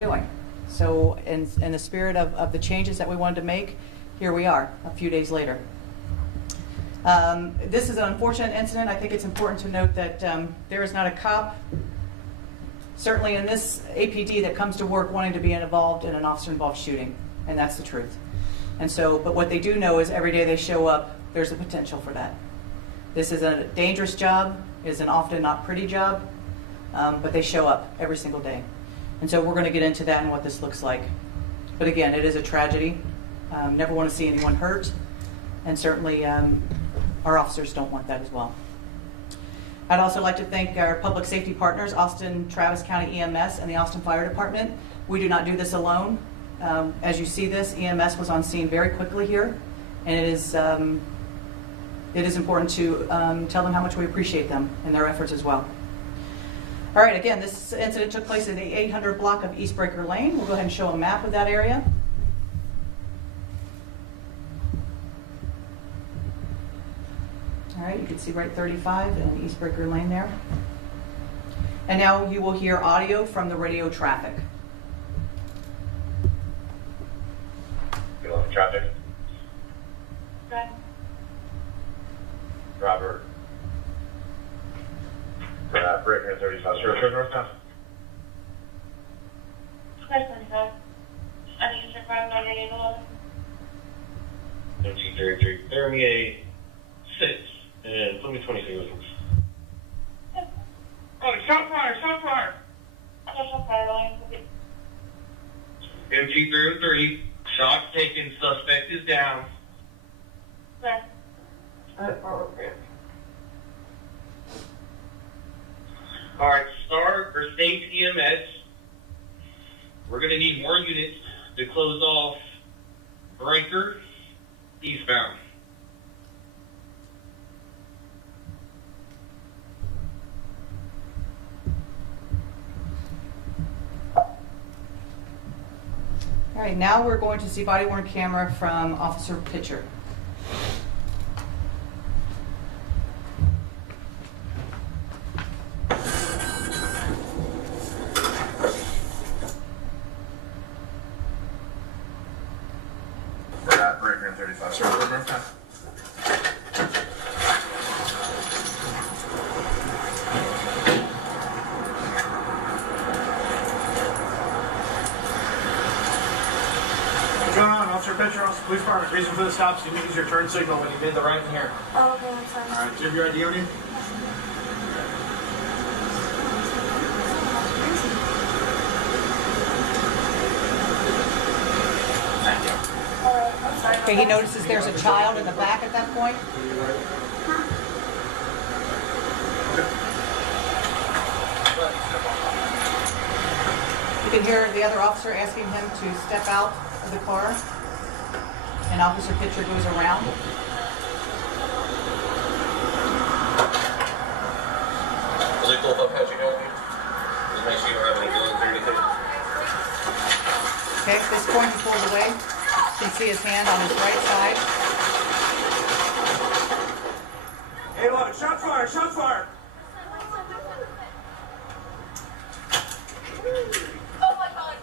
doing. So in the spirit of the changes that we wanted to make, here we are a few days later. This is an unfortunate incident. I think it's important to note that there is not a cop, certainly in this APD, that comes to work wanting to be involved in an officer-involved shooting, and that's the truth. And so, but what they do know is every day they show up, there's a potential for that. This is a dangerous job, is an often not pretty job, but they show up every single day. And so we're going to get into that and what this looks like. But again, it is a tragedy. Never want to see anyone hurt, and certainly our officers don't want that as well. I'd also like to thank our public safety partners, Austin Travis County EMS and the Austin Fire Department. We do not do this alone. As you see this, EMS was on scene very quickly here, and it is important to tell them how much we appreciate them and their efforts as well. All right, again, this incident took place in the 800 block of Eastbreaker Lane. We'll go ahead and show a map of that area. All right, you can see right 35 and Eastbreaker Lane there. And now you will hear audio from the radio traffic. Get on the traffic. Okay. Robert. Breaker 35. Sure, northbound. Question, sir. I need to check around my radio. 1333. Bear me a 6 and put me 20 seconds. Oh, shot fire! Special fire line. MG303. Shot taken. Suspect is down. Sir. All right, Star or State EMS. We're going to need more units to close off Breaker eastbound. All right, now we're going to see body-worn camera from Officer Pitcher. Breaker 35. Sir, northbound. What's going on, Officer Pitcher, Austin Police Department? Reason for the stop, you use your turn signal when you did the right in here. Oh, okay, I'm sorry. All right, do you have your ID on you? Thank you. Alright, I'm sorry. Okay, he notices there's a child in the back at that point. You can hear the other officer asking him to step out of the car, and Officer Pitcher goes around. Is it cool if I patch you down here? Just make sure you don't have any guns or anything. Okay, at this point he pulls away. You can see his hand on his right side. Hey, look, shot fire, shot fire! Oh my god.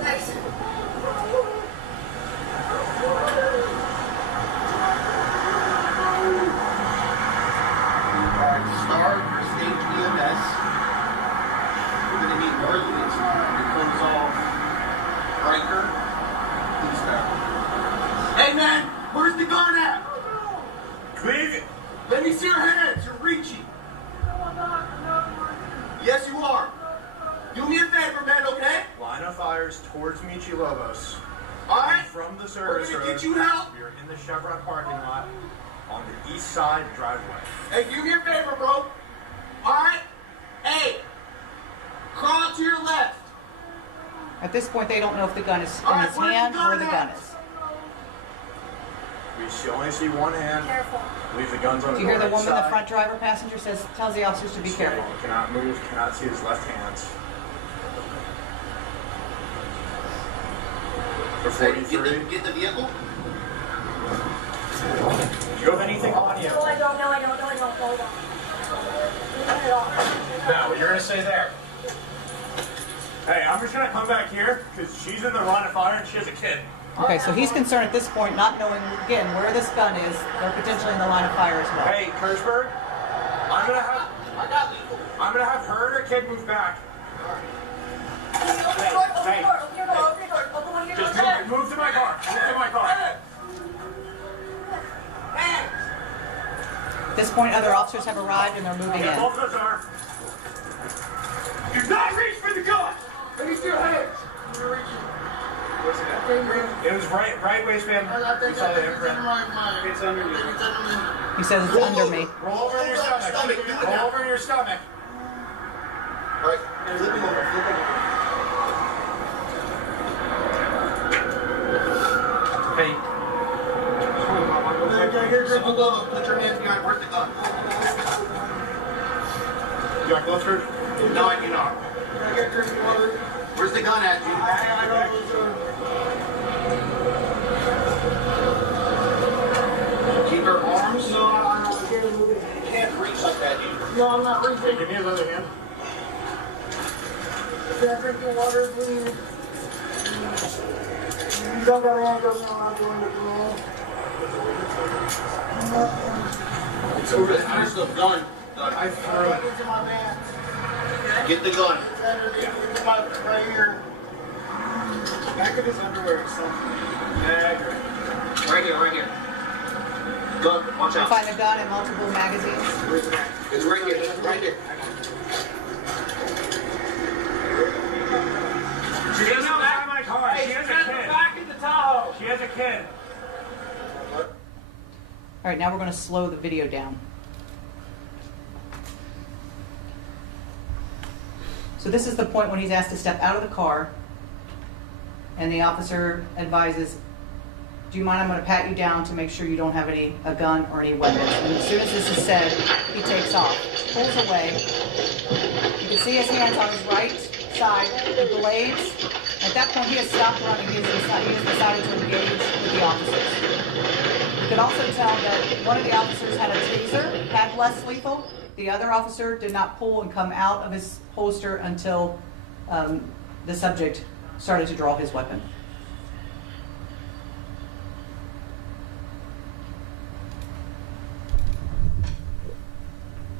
Nice. Alright, Star or State EMS. We're going to need more units to close off Breaker eastbound. Hey man, where's the gun at? Leave it! Let me see your hands, you're reaching. Yes, you are. Do me a favor, man, okay? Line of fires towards Michi Lobos. Alright? From the We're service going to road. get you help. We are in the Chevron parking lot on the east side driveway. Hey, do me a favor, bro. Alright? Hey, crawl to your left. At this point, they don't know if the gun is in All right, his where's the hand gun or the gun at? is. We only see one hand. Careful. Leave the guns on Do the you hear the right woman, the side. front driver passenger, tells the officers to be careful? Cannot move, cannot see his left hand. For Hey, 43. get the vehicle. Do you have anything on you? No, I don't. Hold on. Leave it off. No, you're gonna stay there. Hey, I'm just gonna come back here because she's in the line of fire and she has a kid. Okay, so he's concerned at this point, not knowing, again, where this gun is. They're potentially in the line of fire as well. Hey, Kirchberg, I'm gonna have her and her kid move back. Hey, just move to my car. Move to my car. At this point, other officers have arrived and they're moving Yeah, in. both of us are. Do not reach for the gun! Raise your hands! It was right waistband. You saw the imprint. It's under you. He says it's under me. Roll over in your stomach. Roll over in your stomach. All right, flip him over. Hey. Put your hands behind. Where's the gun? You want to go through? No, I do not. Where's the gun at, dude? Keep your arms. No, you can't reach like that, dude. No, I'm not reaching. Hey, give me his other hand. Can I drink your water, please? You don't got handcuffs on, I'm doing it, man. Where's the gun? I threw it. It's in my pants. Get the gun. It's under the, it's right here. Back of his underwear or something. Right here. Gun, watch We out. find a gun and multiple magazines. Where's it at? It's right here. Right here. She has a back in my car. She has a kid. Back in the Tahoe. She has a kid. All right, now we're going to slow the video down. So this is the point when he's asked to step out of the car, and the officer advises, do you mind, I'm going to pat you down to make sure you don't have a gun or any weapons. And as soon as this is said, he takes off, pulls away. You can see his hands on his right side, the blades. At that point, he has stopped running. He has decided to engage with the officers. You can also tell that one of the officers had a taser, had less lethal. The other officer did not pull and come out of his holster until the subject started to draw his weapon.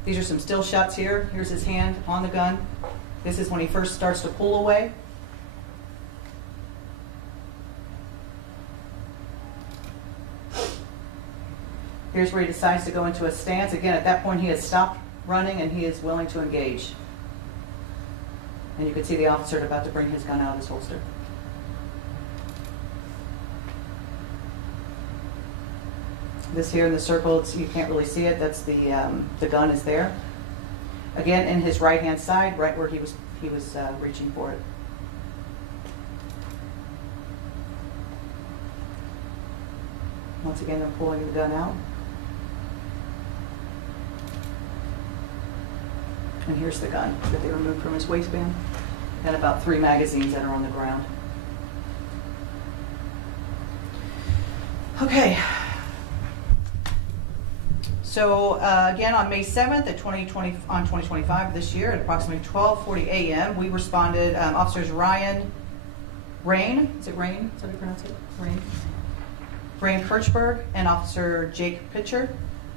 These are some still shots here. Here's his hand on the gun. This is when he first starts to pull away. Here's where he decides to go into a stance. Again, at that point, he has stopped running and he is willing to engage. And you can see the officer about to bring his gun out of his holster. This here in the circle, you can't really see it. That's the gun is there. Again, in his right hand side, right where he was reaching for it. Once again, they're pulling the gun out. And here's the gun that they removed from his waistband, and about 3 magazines that are on the ground. Okay. So again, on May 7th at 2025 this year, at approximately 12:40 a.m., we responded. Officers Ryan Rain, is it Rain? Is that how you pronounce it? Rain Kirchberg and Officer Jake Pitcher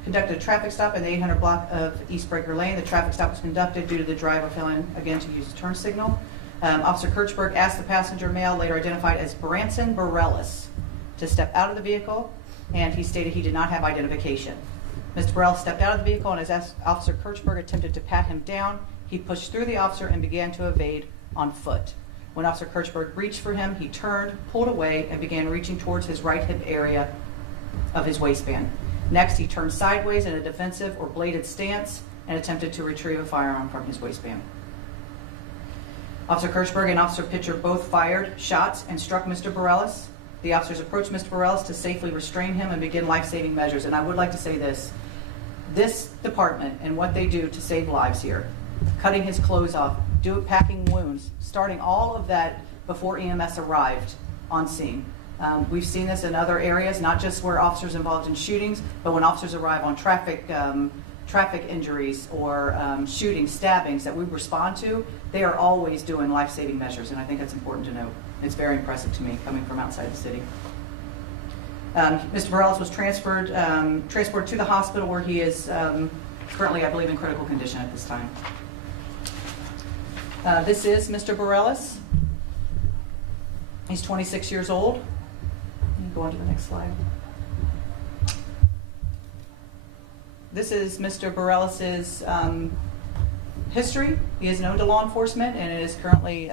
conducted a traffic stop in the 800 block of East Breaker Lane. The traffic stop was conducted due to the driver failing again to use the turn signal. Officer Kirchberg asked the passenger male, later identified as Branson Bareilles, to step out of the vehicle, and he stated he did not have identification. Mr. Bareilles stepped out of the vehicle, and as Officer Kirchberg attempted to pat him down, he pushed through the officer and began to evade on foot. When Officer Kirchberg reached for him, he turned, pulled away, and began reaching towards his right hip area of his waistband. Next, he turned sideways in a defensive or bladed stance and attempted to retrieve a firearm from his waistband. Officer Kirchberg and Officer Pitcher both fired shots and struck Mr. Bareilles. The officers approached Mr. Bareilles to safely restrain him and begin life-saving measures. And I would like to say this department and what they do to save lives here, cutting his clothes off, packing wounds, starting all of that before EMS arrived on scene. We've seen this in other areas, not just where officers involved in shootings, but when officers arrive on traffic traffic injuries or shootings, stabbings that we respond to, they are always doing life-saving measures, and I think that's important to note. It's very impressive to me coming from outside the city. Mr. Morales was transported to the hospital where he is currently, I believe, in critical condition at this time. This is Mr. Morales. He's 26 years old. You can go on to the next slide. This is Mr. Morales' history. He is known to law enforcement, and it is currently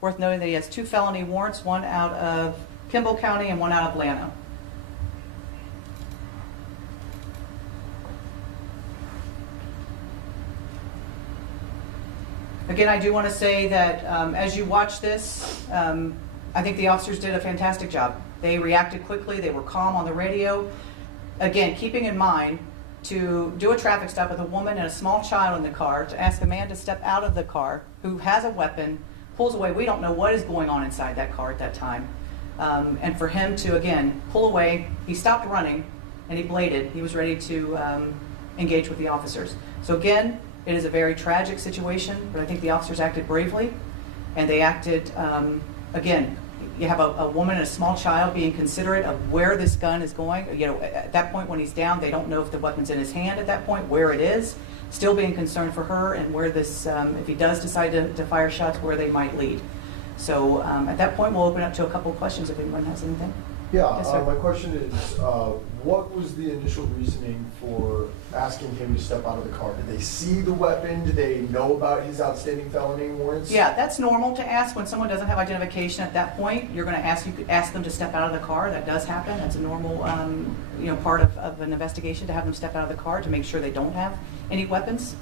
worth noting that he has 2 felony warrants, one out of Kimball County and one out of Llano. Again, I do want to say that as you watch this, I think the officers did a fantastic job. They reacted quickly. They were calm on the radio. Again, keeping in mind to do a traffic stop with a woman and a small child in the car, to ask a man to step out of the car who has a weapon, pulls away. We don't know what is going on inside that car at that time. And for him to, again, pull away, he stopped running and he bladed. He was ready to engage with the officers. So again, it is a very tragic situation, but I think the officers acted bravely, and they acted, again, you have a woman and a small child being considerate of where this gun is going. You know, at that point when he's down, they don't know if the weapon's in his hand at that point, where it is. Still being concerned for her and where this, if he does decide to fire shots, where they might lead. So at that point, we'll open up to a couple of questions if anyone has anything. Yeah, Yes, sir. my question is, what was the initial reasoning for asking him to step out of the car? Did they see the weapon? Did they know about his outstanding felony warrants? Yeah, that's normal to ask when someone doesn't have identification at that point. You're going to ask them to step out of the car. That does happen. That's a normal part of an investigation, to have them step out of the car to make sure they don't have any weapons.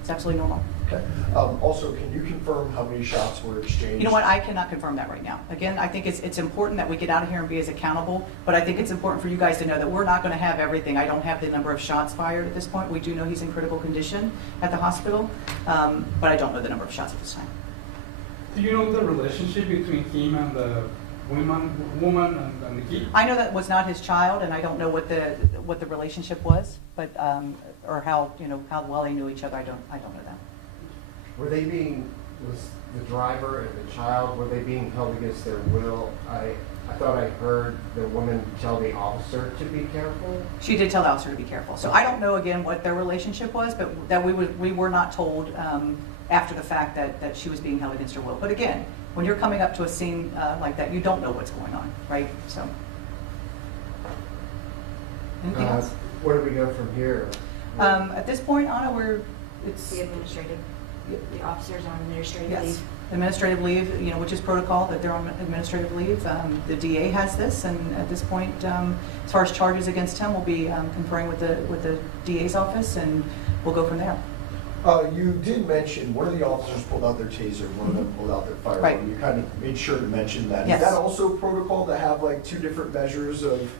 It's absolutely normal. Okay. Also, can you confirm how many shots were exchanged? You know what? I cannot confirm that right now. Again, I think it's important that we get out of here and be as accountable, but I think it's important for you guys to know that we're not going to have everything. I don't have the number of shots fired at this point. We do know he's in critical condition at the hospital, but I don't know the number of shots at this time. Do you know the relationship between him and the woman and the kid? I know that was not his child, and I don't know what the relationship was, but or how well they knew each other. I don't know that. Was the driver and the child, were they being held against their will? I thought I heard the woman tell the officer to be careful. She did tell the officer to be careful. So I don't know again what their relationship was, but that we were not told after the fact that she was being held against her will. But again, when you're coming up to a scene like that, you don't know what's going on, right? So anything else? Where do we go from here? At this point, Anna, it's The administrative, the officers on administrative yes. leave. Administrative leave, which is protocol that they're on administrative leave. The DA has this, and at this point, as far as charges against him, we'll be conferring with the DA's office, and we'll go from there. You did mention one of the officers pulled out their taser, one of them pulled out their firearm. Right. You kind of made sure to mention that. Yes. Is that also protocol to have like 2 different measures of?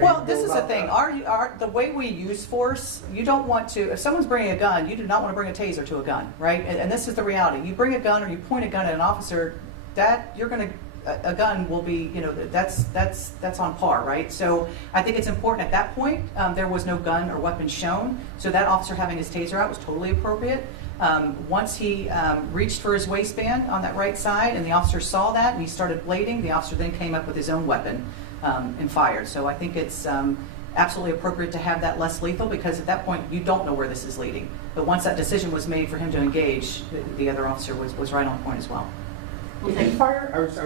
Well, this is the thing. The way we use force, you don't want to. If someone's bringing a gun, you do not want to bring a taser to a gun, right? And this is the reality. You bring a gun or you point a gun at an officer, a gun will be, that's on par, right? So I think it's important at that point. There was no gun or weapon shown, so that officer having his taser out was totally appropriate. Once he reached for his waistband on that right side, and the officer saw that, and he started blading, the officer then came up with his own weapon and fired. So I think it's absolutely appropriate to have that less lethal, because at that point you don't know where this is leading. But once that decision was made for him to engage, the other officer was right on point as well. Did he fire? I was did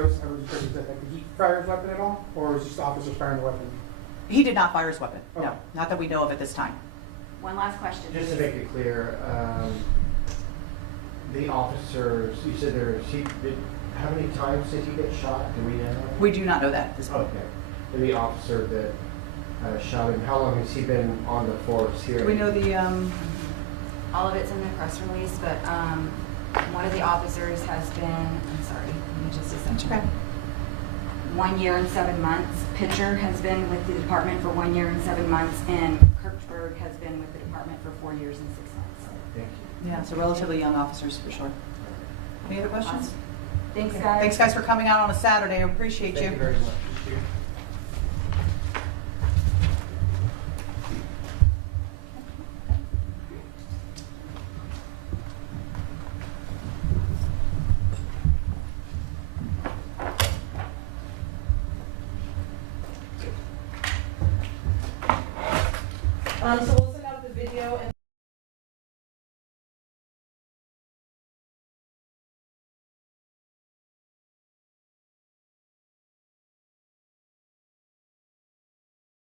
he fire his weapon at all, or was just the officer firing the weapon? He did not fire his weapon. Okay. No, not that we know of at this time. One last question. Just to make it clear, the officers, you said how many times did he get shot? Do we know? We do not know that at this point. Okay. And the officer that shot him, how long has he been on the force here? Do we know the? All of it's in the press release, but one of the officers has been, I'm sorry, give me just a second. Okay. 1 year and 7 months. Pitcher has been with the department for 1 year and 7 months, and Kirchberg has been with the department for 4 years and 6 months. Thank you. Yeah, so relatively young officers for sure. Any other questions? Awesome. Thanks, guys. Thanks, guys, for coming out on a Saturday. I appreciate Thank you very much. Thank you. I'm so